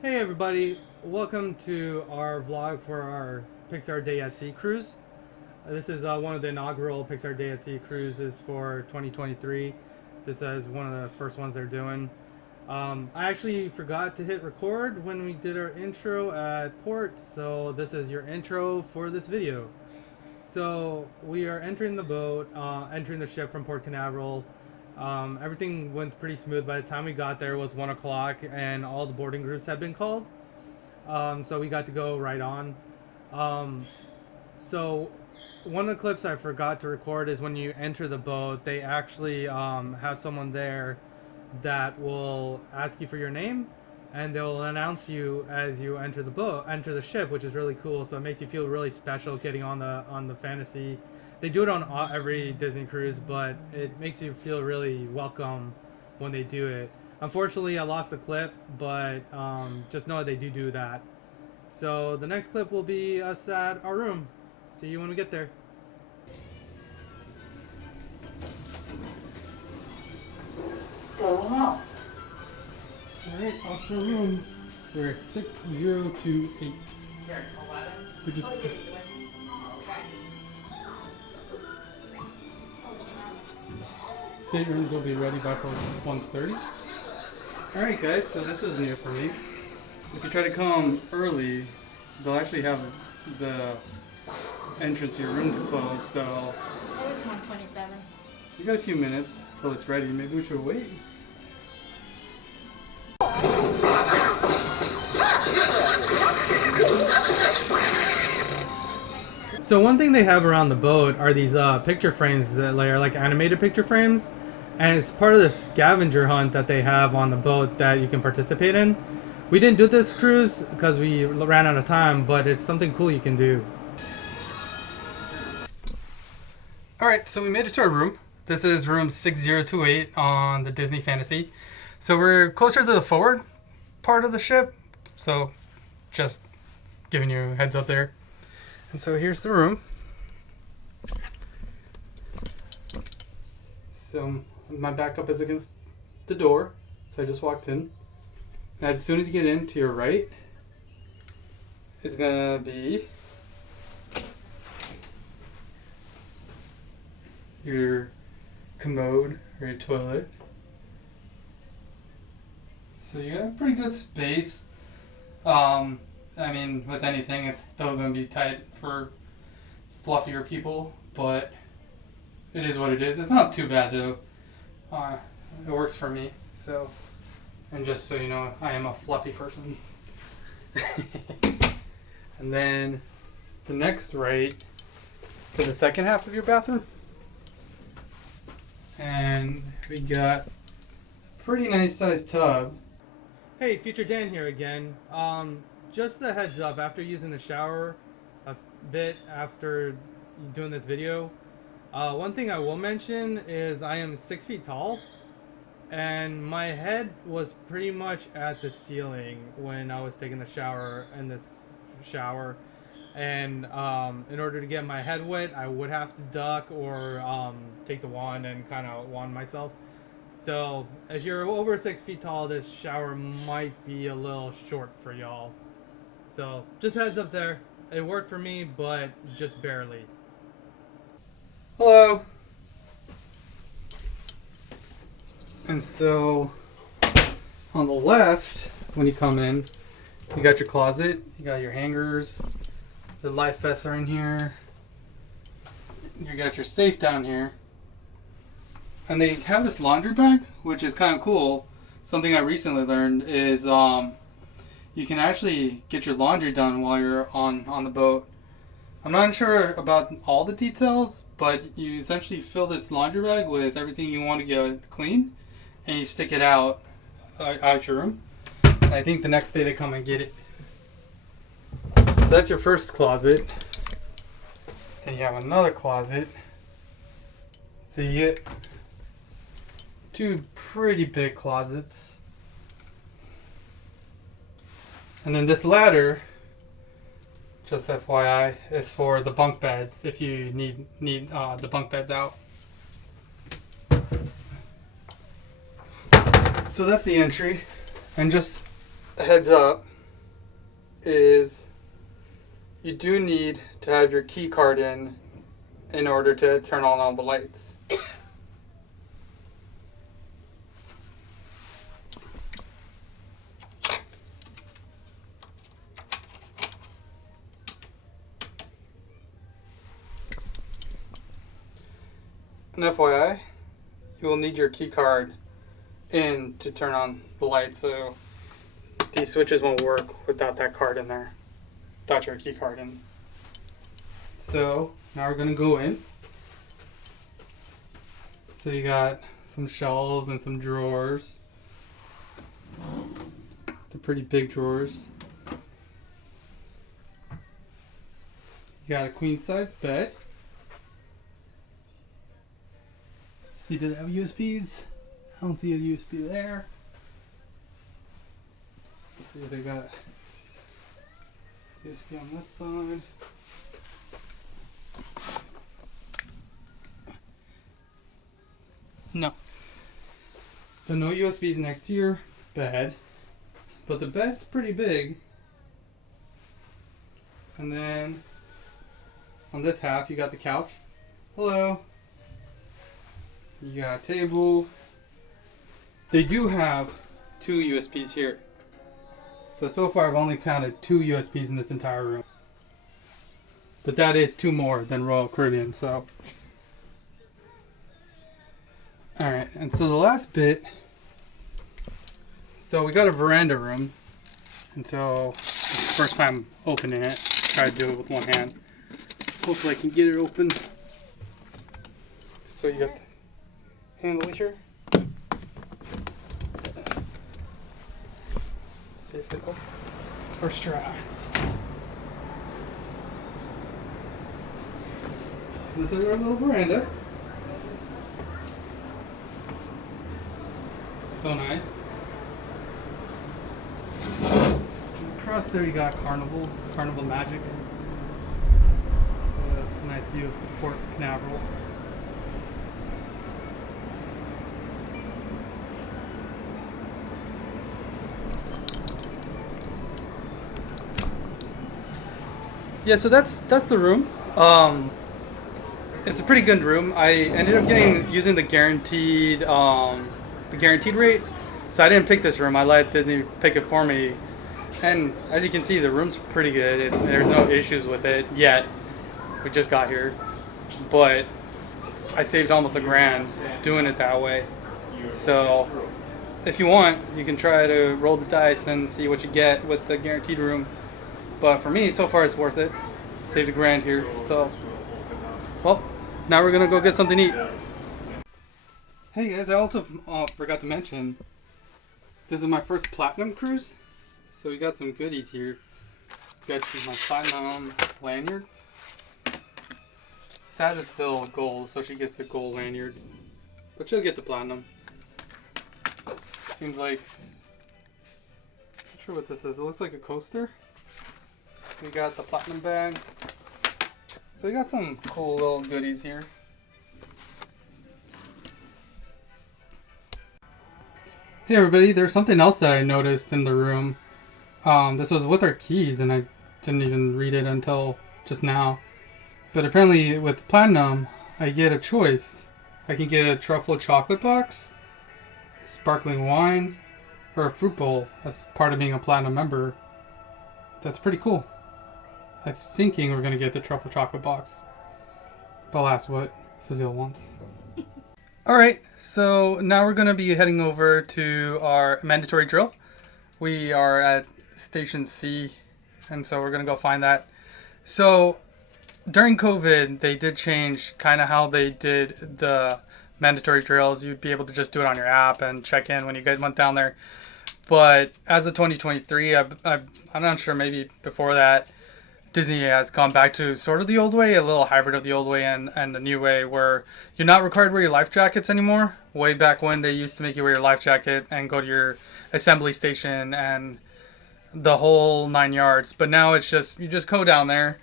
Hey everybody, welcome to our vlog for our Pixar Day at Sea cruise. This is one of the inaugural Pixar Day at Sea cruises for 2023. This is one of the first ones they're doing. I actually forgot to hit record when we did our intro at port, so this is your intro for this video. So we are entering the boat, entering the ship from Port Canaveral. Everything went pretty smooth. By the time we got there, it was 1 o'clock, and all the boarding groups had been called. So we got to go right on. So one of the clips I forgot to record is when you enter the boat, they actually have someone there that will ask you for your name, and they'll announce you as you enter the boat, enter the ship, which is really cool. So it makes you feel really special getting on the Fantasy. They do it on every Disney cruise, but it makes you feel really welcome when they do it. Unfortunately, I lost the clip, but just know they do that. So the next clip will be us at our room. See you when we get there. Going out. Alright, off to our room. We're 6028. Here, 11. Which is staterooms will be ready by 1:30. Alright guys, so this was new for me. If you try to come early, they'll actually have the entrance to your room to close, so Oh, it's 127. you got a few minutes till it's ready. Maybe we should wait. So one thing they have around the boat are these picture frames that are like animated picture frames, and it's part of the scavenger hunt that they have on the boat that you can participate in. We didn't do this cruise because we ran out of time, but it's something cool you can do. Alright, so we made it to our room. This is room 6028 on the Disney Fantasy. So we're closer to the forward part of the ship, so just giving you a heads up there. And so here's the room. So my backup is against the door, so I just walked in. Now as soon as you get in, to your right is gonna be your commode or your toilet. So you got pretty good space. I mean, with anything, it's still going to be tight for fluffier people, but it is what it is. It's not too bad though. It works for me. So, and just so you know, I am a fluffy person. And then the next right to the second half of your bathroom, and we got a pretty nice sized tub. Hey, Future Dan here again. Just a heads up, after using the shower a bit after doing this video, one thing I will mention is I am 6 feet tall, and my head was pretty much at the ceiling when I was taking the shower in this shower. And in order to get my head wet, I would have to duck or take the wand and kind of wand myself. So if you're over 6 feet tall, this shower might be a little short for y'all. So just heads up there. It worked for me, but just barely. Hello. And so on the left, when you come in, you got your closet, you got your hangers, the life vests are in here, you got your safe down here. And they have this laundry bag, which is kind of cool. Something I recently learned is you can actually get your laundry done while you're on the boat. I'm not sure about all the details, but you essentially fill this laundry bag with everything you want to get clean, and you stick it out your room. And I think the next day they come and get it. So that's your first closet. Then you have another closet. So you get two pretty big closets. And then this ladder, just FYI, is for the bunk beds if you need the bunk beds out. So that's the entry. And just heads up is you do need to have your key card in order to turn on all the lights. And FYI, you will need your key card in to turn on the lights, so these switches won't work without that card in there, without your key card in. So now we're gonna go in. So you got some shelves and some drawers. They're pretty big drawers. You got a queen size bed. See, do they have USBs? I don't see a USB there. Let's see if they got USB on this side. No. So no USBs next to your bed, but the bed's pretty big. And then on this half you got the couch. Hello. You got a table. They do have 2 USBs here. So far I've only counted 2 USBs in this entire room. But that is 2 more than Royal Caribbean, so. Alright, and so the last bit. So we got a veranda room. And so it's the first time opening it. Try to do it with one hand. Hopefully I can get it open. So you got the handle here. See if it opens. First try. So this is our little veranda. So nice. Across there you got Carnival Magic. A nice view of the Port Canaveral. Yeah, so that's the room. It's a pretty good room. I ended up using the guaranteed rate, so I didn't pick this room. I let Disney pick it for me, and as you can see, the room's pretty good. There's no issues with it yet. We just got here, but I saved almost $1,000 doing it that way. So if you want, you can try to roll the dice and see what you get with the guaranteed room. But for me, so far it's worth it. Saved $1,000 here. So, well, now we're gonna go get something to eat. Hey guys, I also forgot to mention, this is my first platinum cruise. So we got some goodies here. Got my platinum lanyard. Faz is still gold, so she gets the gold lanyard, but she'll get the platinum. Seems like, not sure what this is. It looks like a coaster. We got the platinum bag. So we got some cool little goodies here. Hey everybody, there's something else that I noticed in the room. This was with our keys and I didn't even read it until just now. But apparently with platinum, I get a choice. I can get a truffle chocolate box, sparkling wine, or a fruit bowl as part of being a platinum member. That's pretty cool. I'm thinking we're going to get the truffle chocolate box. But I'll ask what Fazil wants. Alright, so now we're going to be heading over to our mandatory drill. We are at Station C, and so we're going to go find that. So during COVID, they did change kind of how they did the mandatory drills. You'd be able to just do it on your app and check in when you guys went down there. But as of 2023, I'm not sure, maybe before that, Disney has gone back to sort of the old way, a little hybrid of the old way and the new way, where you're not required to wear your life jackets anymore. Way back when they used to make you wear your life jacket and go to your assembly station and the whole 9 yards. But now it's just, you just go down there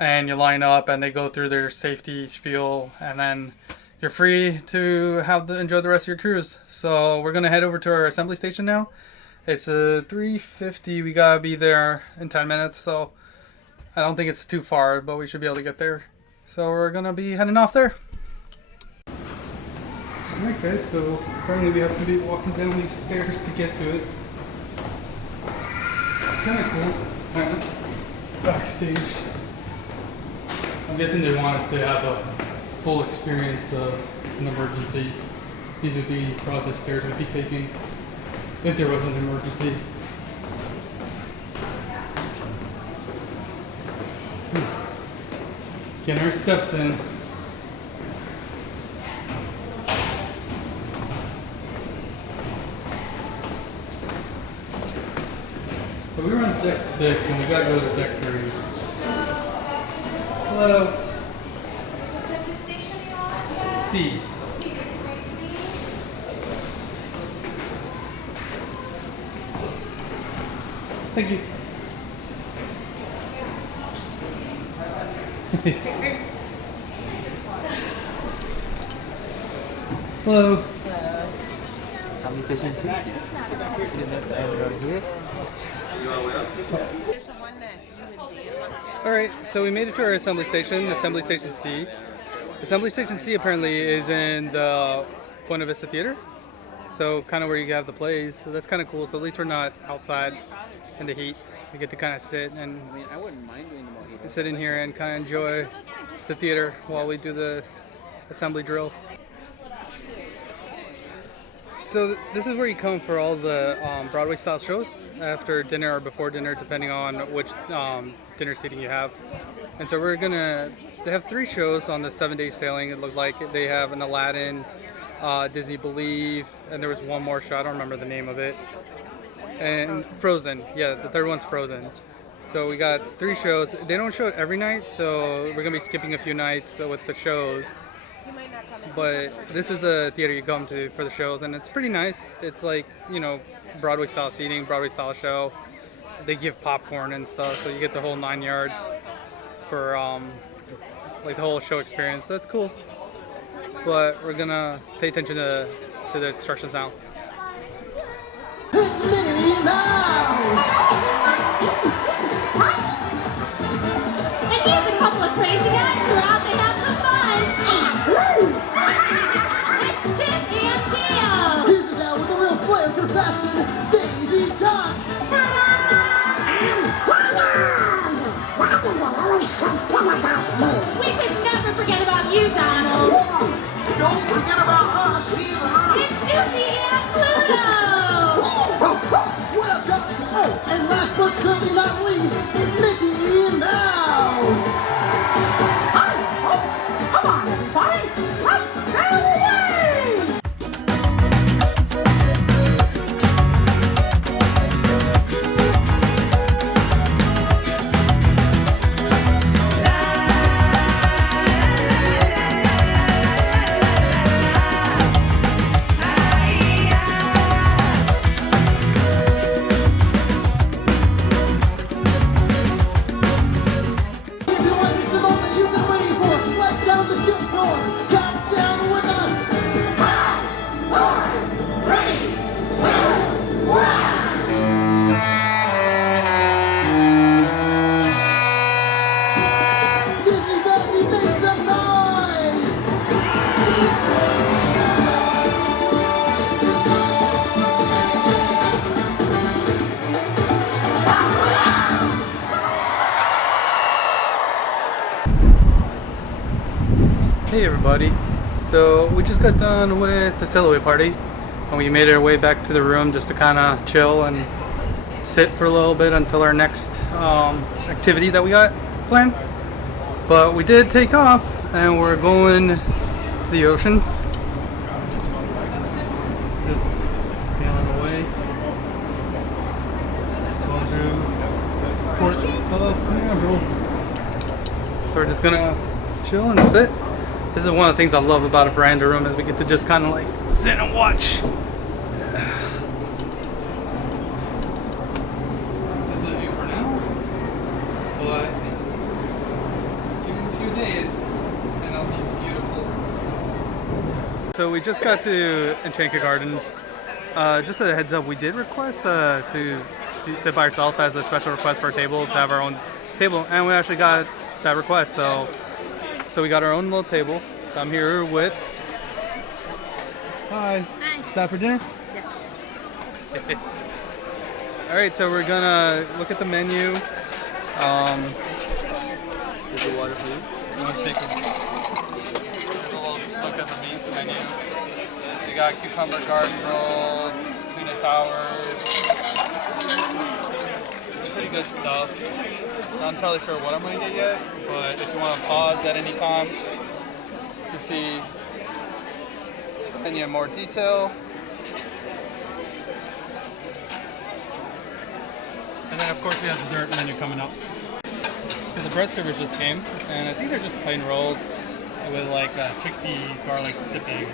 and you line up and they go through their safety spiel and then you're free to enjoy the rest of your cruise. So we're going to head over to our assembly station now It's a 3:50. We gotta be there in 10 minutes, so I don't think it's too far, but we should be able to get there. So we're gonna be heading off there. Alright guys, so apparently we have to be walking down these stairs to get to it. Kind of cool. It's kind of backstage. I'm guessing they want us to have the full experience of an emergency. These would be probably the stairs we'd be taking if there was an emergency. Getting our steps in. So we were on deck 6 and we gotta go to deck 3. Hello. Assembly station you want us C. See this way, please. Thank you. Hello. Salutation C. Here. There's one that you would be able to. Alright, so we made it to our assembly station, Assembly Station C. Assembly Station C apparently is in the Buena Vista Theater. So kind of where you have the plays. So that's kind of cool. So at least we're not outside in the heat. We get to kind of sit and I mean, I wouldn't mind doing the mojito. sit in here and kind of enjoy the theater while we do the assembly drill. So this is where you come for all the Broadway style shows after dinner or before dinner, depending on which dinner seating you have. And so they have 3 shows on the 7-day sailing. It looked like they have an Aladdin, Disney Believe, and there was one more show, I don't remember the name of it. And Frozen, yeah, the third one's Frozen. So we got 3 shows. They don't show it every night, so we're gonna be skipping a few nights with the shows. But this is the theater you come to for the shows, and it's pretty nice. It's like, you know, Broadway style seating, Broadway style show. They give popcorn and stuff, so you get the whole 9 yards for like the whole show experience. So it's cool. But we're gonna pay attention to the instructions now. It's Minnie Mouse! And here's a couple of crazy guys who are out to have some fun. It's Chip and Dale. Here's a guy with a real flair for fashion, Daisy Duck! Ta-da! I'm Donald! Why do they always forget about me? We could never forget about you, Donald. Don't forget about us either! It's Snoopy and Pluto. What up, guys? Oh, and last but certainly not least, Mickey Mouse! Hi, folks! Come on, everybody! Let's sail away! If you want this moment you've been waiting for, let's sound the ship floor. Count down with us. 5, 4, 3, 2, 1. Disney Betsy, make some noise. Hey everybody. So we just got done with the sail away party and we made our way back to the room just to kind of chill and sit for a little bit until our next activity that we got planned. But we did take off and we're going to the ocean. Just sailing away. Going through Port of Canaveral. So we're just gonna chill and sit. This is one of the things I love about a veranda room is we get to just kind of like sit and watch. This is the view for now, but give it a few days and it'll be beautiful. So we just got to Enchanted Gardens Just a heads up, we did request to sit by ourselves as a special request for a table, to have our own table, and we actually got that request. So we got our own little table. So I'm here with. Hi. Hi. Is that for dinner? Yes. All right, so we're gonna look at the menu. Is the water for you? I'm gonna take a little look at the beef menu. We got cucumber garden rolls, tuna towers. Pretty good stuff. Not entirely sure what I'm gonna get yet, but if you want to pause at any time to see the menu in more detail. And then of course we have dessert menu coming up. So the bread servers just came, and I think they're just plain rolls with like chickpea garlic dipping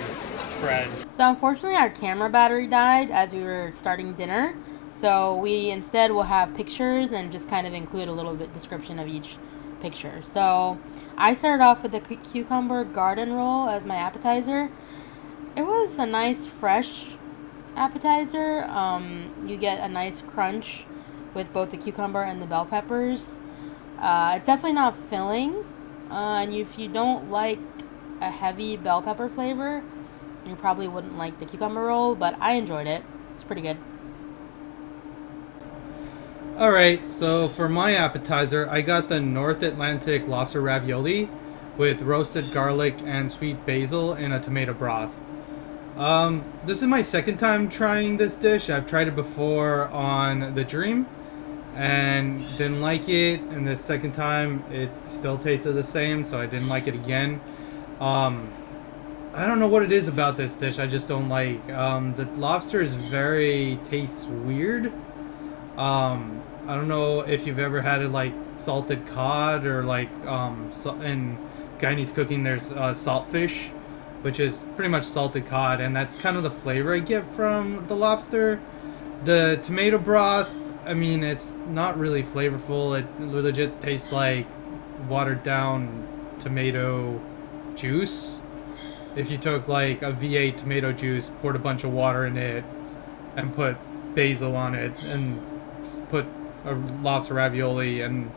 bread. So unfortunately our camera battery died as we were starting dinner. So we instead will have pictures and just kind of include a little bit description of each picture. So I started off with the cucumber garden roll as my appetizer. It was a nice fresh appetizer. You get a nice crunch with both the cucumber and the bell peppers. It's definitely not filling. And if you don't like a heavy bell pepper flavor, you probably wouldn't like the cucumber roll, but I enjoyed it. It's pretty good. Alright, so for my appetizer, I got the North Atlantic lobster ravioli with roasted garlic and sweet basil in a tomato broth. This is my second time trying this dish. I've tried it before on The Dream and didn't like it, and the second time it still tasted the same, so I didn't like it again. I don't know what it is about this dish I just don't like. The lobster is tastes weird. I don't know if you've ever had it like salted cod or like in Guyanese cooking there's saltfish, which is pretty much salted cod, and that's kind of the flavor I get from the lobster. The tomato broth, I mean, it's not really flavorful. It legit tastes like watered down tomato juice. If you took like a V8 tomato juice, poured a bunch of water in it, and put basil on it, and put a lobster ravioli, and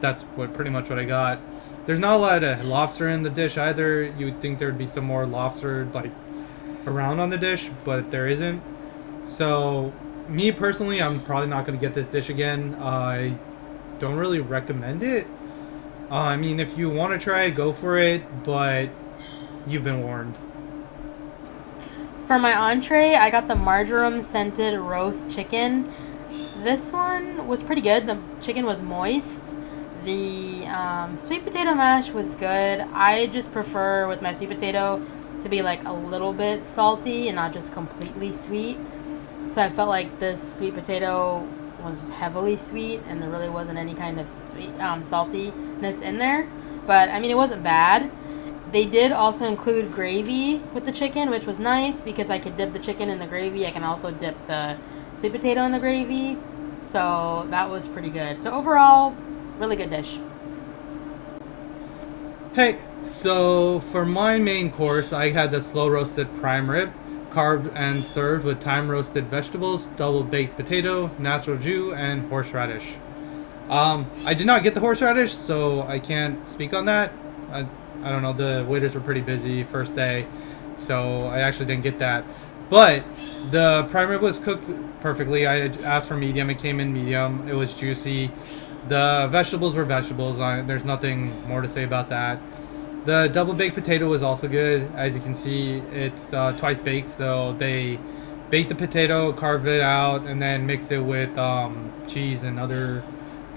that's pretty much what I got. There's not a lot of lobster in the dish either. You would think there would be some more lobster like around on the dish, but there isn't. So me personally, I'm probably not going to get this dish again. I don't really recommend it. I mean, if you want to try it, go for it, but you've been warned. For my entree, I got the marjoram scented roast chicken. This one was pretty good. The chicken was moist. The sweet potato mash was good. I just prefer with my sweet potato to be like a little bit salty and not just completely sweet. So I felt like this sweet potato was heavily sweet and there really wasn't any kind of sweet saltiness in there. But I mean, it wasn't bad. They did also include gravy with the chicken, which was nice because I could dip the chicken in the gravy. I can also dip the sweet potato in the gravy. So that was pretty good. So overall, really good dish. Hey, so for my main course, I had the slow roasted prime rib, carved and served with thyme roasted vegetables, double baked potato, natural jus, and horseradish. I did not get the horseradish, so I can't speak on that. I don't know, the waiters were pretty busy first day, so I actually didn't get that. But the prime rib was cooked perfectly. I had asked for medium, it came in medium, it was juicy. The vegetables were vegetables, there's nothing more to say about that. The double baked potato was also good. As you can see, it's twice baked, so they bake the potato, carve it out, and then mix it with cheese and other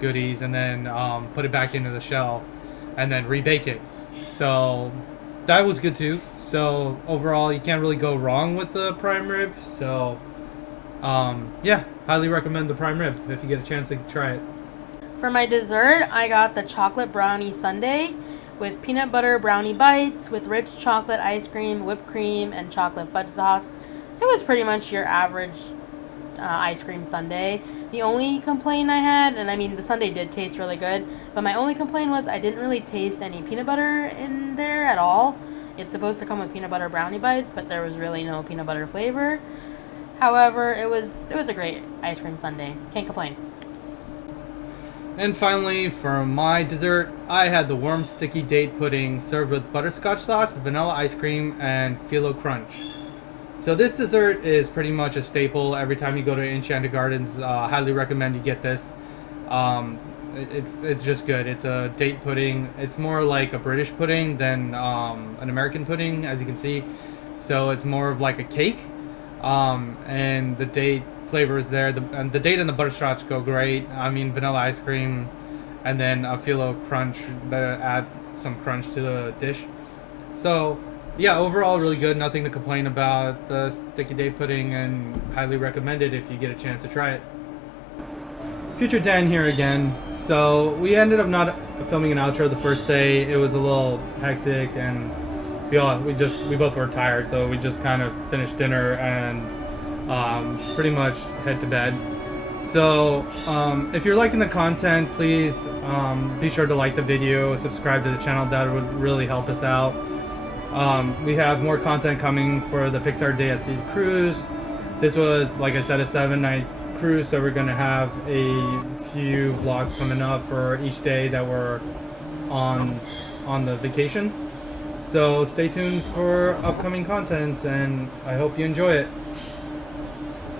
goodies, and then put it back into the shell, and then rebake it. So that was good too. So overall, you can't really go wrong with the prime rib. So yeah, highly recommend the prime rib if you get a chance to try it. For my dessert, I got the chocolate brownie sundae with peanut butter brownie bites with rich chocolate ice cream, whipped cream, and chocolate fudge sauce. It was pretty much your average ice cream sundae. The only complaint I had, and I mean the sundae did taste really good, but my only complaint was I didn't really taste any peanut butter in there at all. It's supposed to come with peanut butter brownie bites, but there was really no peanut butter flavor. However, it was a great ice cream sundae. Can't complain. And finally, for my dessert, I had the warm sticky date pudding served with butterscotch sauce, vanilla ice cream, and phyllo crunch. So this dessert is pretty much a staple every time you go to Enchanted Gardens. Highly recommend you get this. It's just good. It's a date pudding. It's more like a British pudding than an American pudding, as you can see. So it's more of like a cake. And the date flavor is there. The date and the butterscotch go great. I mean, vanilla ice cream, and then a phyllo crunch that add some crunch to the dish. So yeah, overall really good. Nothing to complain about. The sticky date pudding, and highly recommend it if you get a chance to try it. Future Dan here again. So we ended up not filming an outro the first day. It was a little hectic, and we both were tired, so we just kind of finished dinner and pretty much head to bed. So if you're liking the content, please be sure to like the video, subscribe to the channel. That would really help us out. We have more content coming for the Pixar Day at Sea cruise. This was, like I said, a 7-night cruise, so we're gonna have a few vlogs coming up for each day that we're on the vacation. So stay tuned for upcoming content, and I hope you enjoy it.